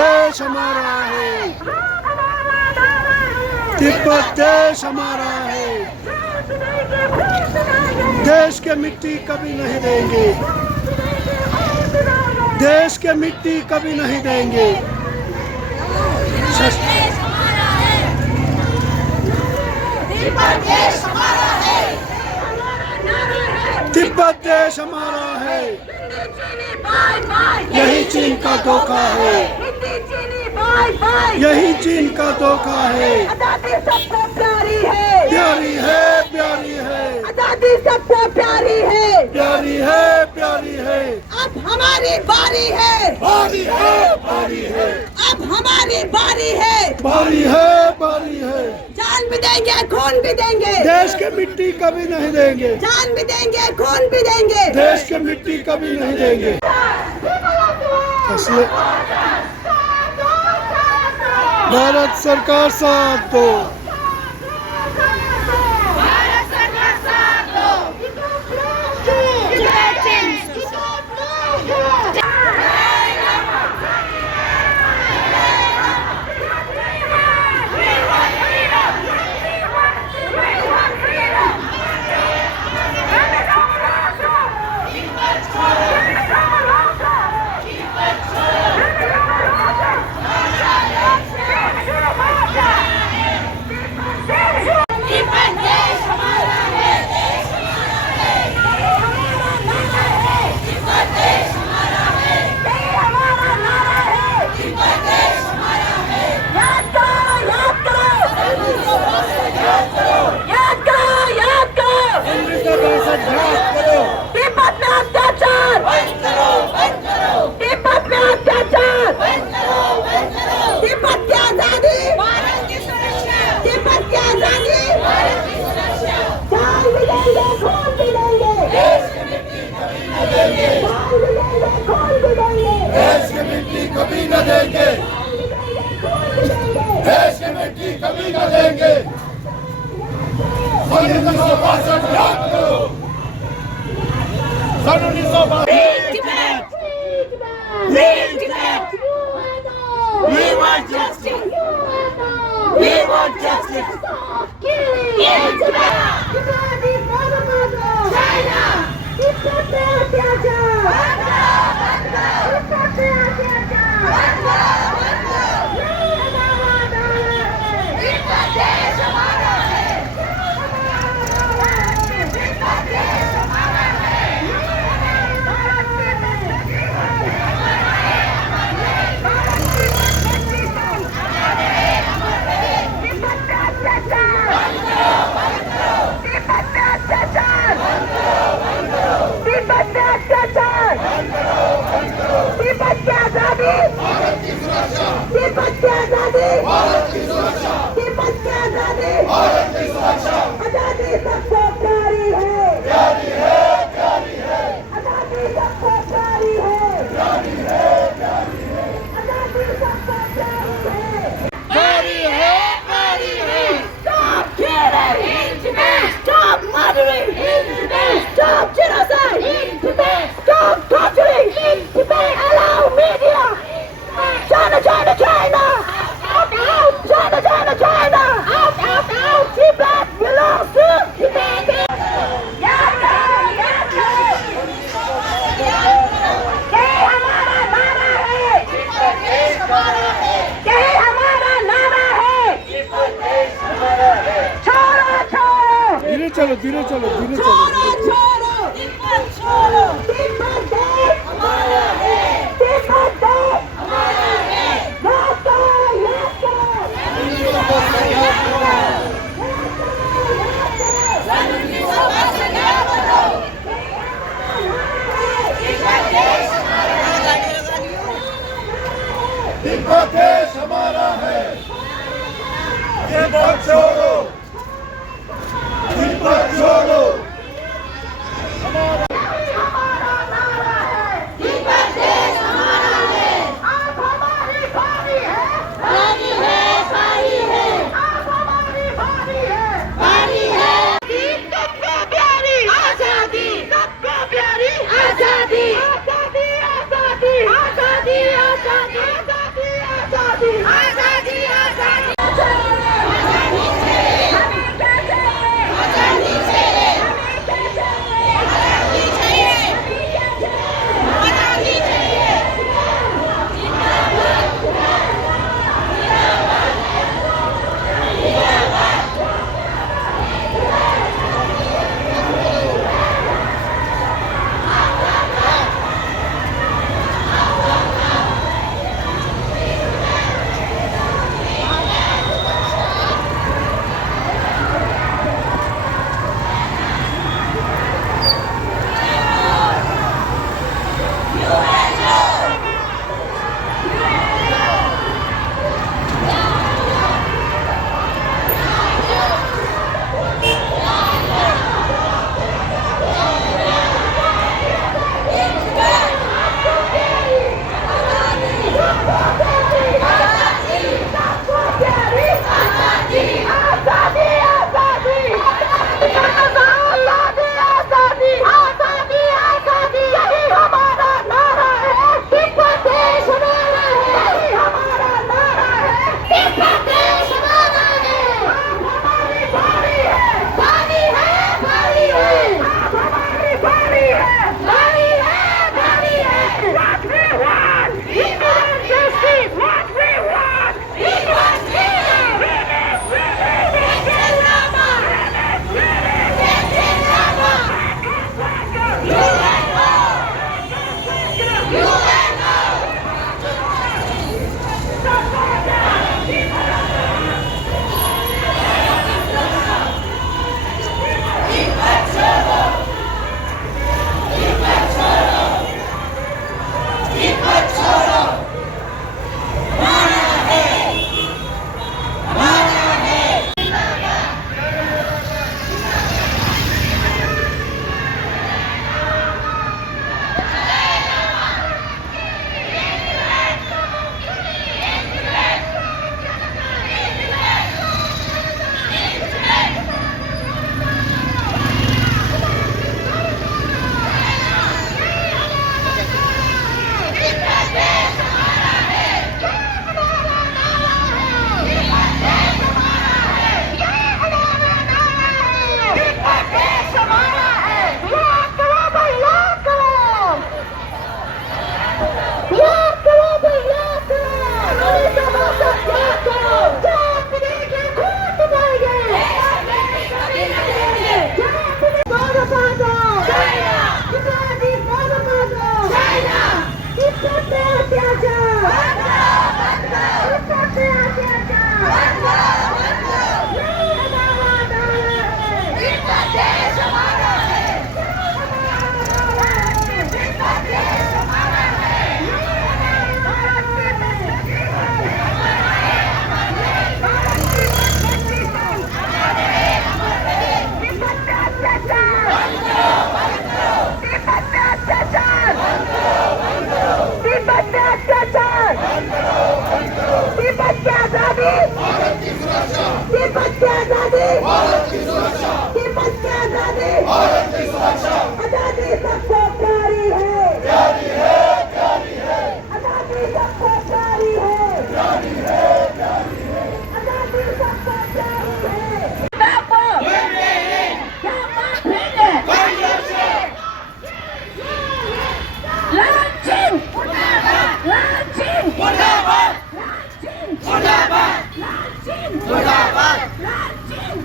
देश हमारा है, तिब्बत देश हमारा है, देश के मिट्टी कभी नहीं देंगे, देश के मिट्टी कभी नहीं देंगे। तिब्बत देश हमारा है, यही चीन का धोखा है, यही चीन का धोखा है। आजादी सबको प्यारी है, प्यारी है, प्यारी है, आजादी सबको प्यारी है, प्यारी है, प्यारी है। अब हमारी बारी है, बारी है, बारी है, अब हमारी बारी है, बारी है, बारी है। जान भी देंगे, खून भी देंगे, देश के मिट्टी कभी नहीं देंगे, जान भी देंगे, खून भी देंगे, देश के मिट्टी कभी नहीं देंगे। भारत सरकार साथ दो, कभी न देंगे, देश की मिट्टी कभी न देंगे। 1962 याद करो, 1962। We want justice. We want justice. China. आजादी सबको प्यारी है, प्यारी है, प्यारी है, आजादी सबको प्यारी है, प्यारी है, प्यारी है, आजादी सबको प्यारी है, प्यारी है, प्यारी है। Stop killing in Tibet, stop murdering in Tibet, stop genocide in Tibet, stop torturing in Tibet, allow media. China, China, China, out, out, China, China, China, out, out, out, Tibet belongs to Tibet. चलो धीरे चलो, धीरे चलो। छोड़ो, छोड़ो, तिब्बत छोड़ो, तिब्बत देश हमारा है, तिब्बत देश हमारा है। याद करो, याद करो, तिब्बत देश हमारा है, तिब्बत छोड़ो, तिब्बत छोड़ो।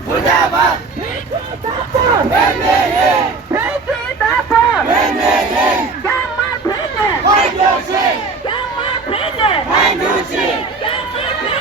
무자박 비키다파 벤네예 비키다파 벤네예 양말 벤네 한조씨 양말 벤네 한조씨 양말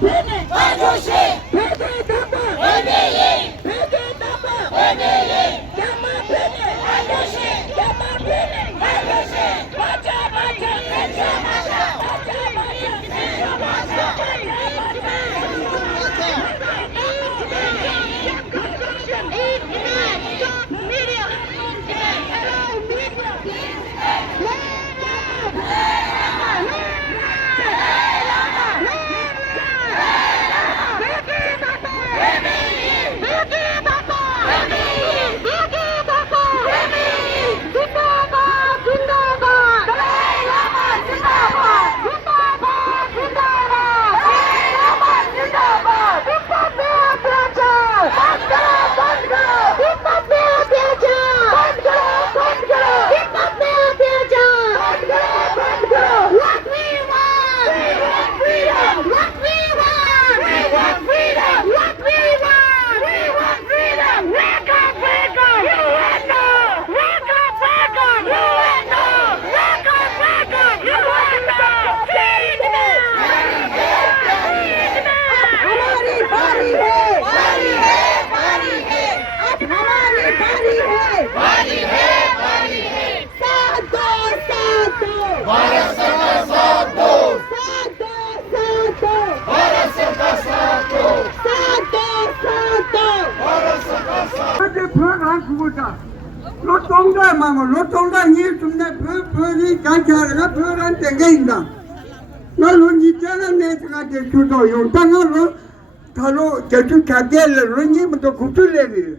벤네 한조씨 벤네예 로통다 마모 로통다 니 좀내 버리 간차가 버란 땡게인다 나로 니잖아 내가 제 주도 용당으로 달로 제주 가게를 런니부터 구출래리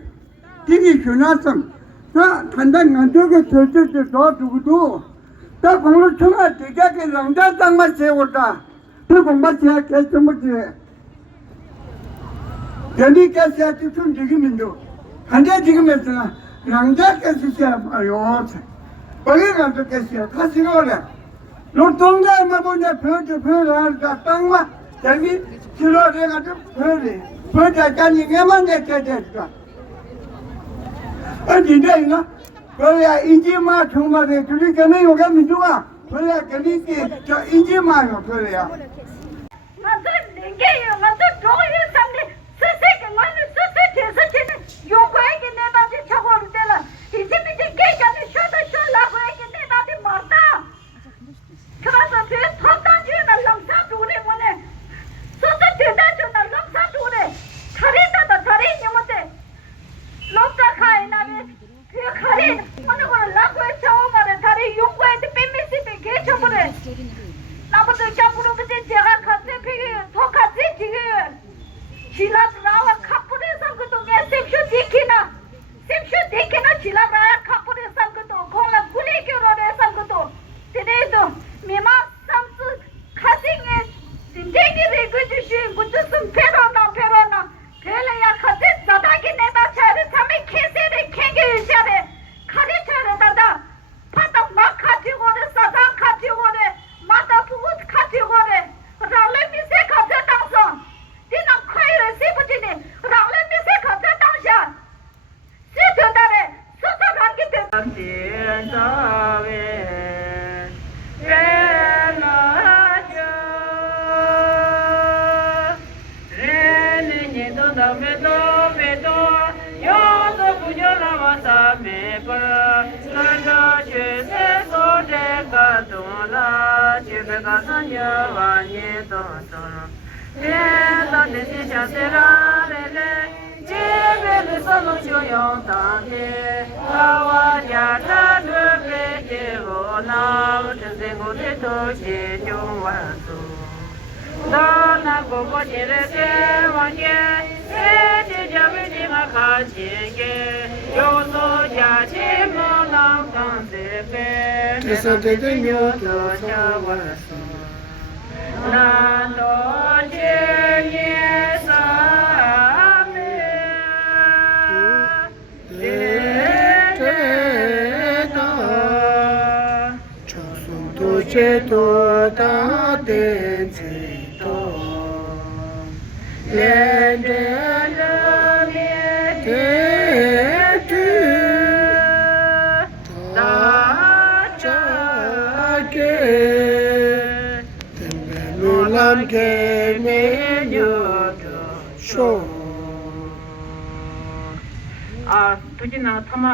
디니 주나섬 나 단단 만들고 저저저 더 두고도 나 공로 청아 대가게 랑다 땅만 세웠다 그 공부 제가 개점부지 연이까지 좀 지금인도 한자 지금 했으나 랑자 깨시야 봐요 거기 가서 깨시야 다시 오래 로통다 마보냐 벼라다 땅마 여기 들어가서 벼자까지 개만 됐다 어디냐 이거 그래야 인지마 정말에 둘이 전에 요가 민주가 그래야 그니까 저 인지마요 그래야 나들 냉게요 나들 도요 삼네 스세게 나는 스세 대서 요거에게 내다지 저거인데 chila ba khapure samgato khongla guli kyoro de samgato tene do mema samsu khasinge tingi re guju guju sum phero na phele ya khate dada ki neta chare sami khese de khenge chare khade chare dada phata ma khati gore sada khati gore mata pugut khati gore raule mi se khate tangso tina khoire se bujine raule mi se khate tangsha se todare sosa rangi te Dona gogo chere se wanye, se jabe ji ma kha chenge, yo so ja che mo lao tan se pe, te sa te te nyo to cha wa so. Na do che ye sa me, te te ta, cho so to che to ta te che. तुझे ना थमा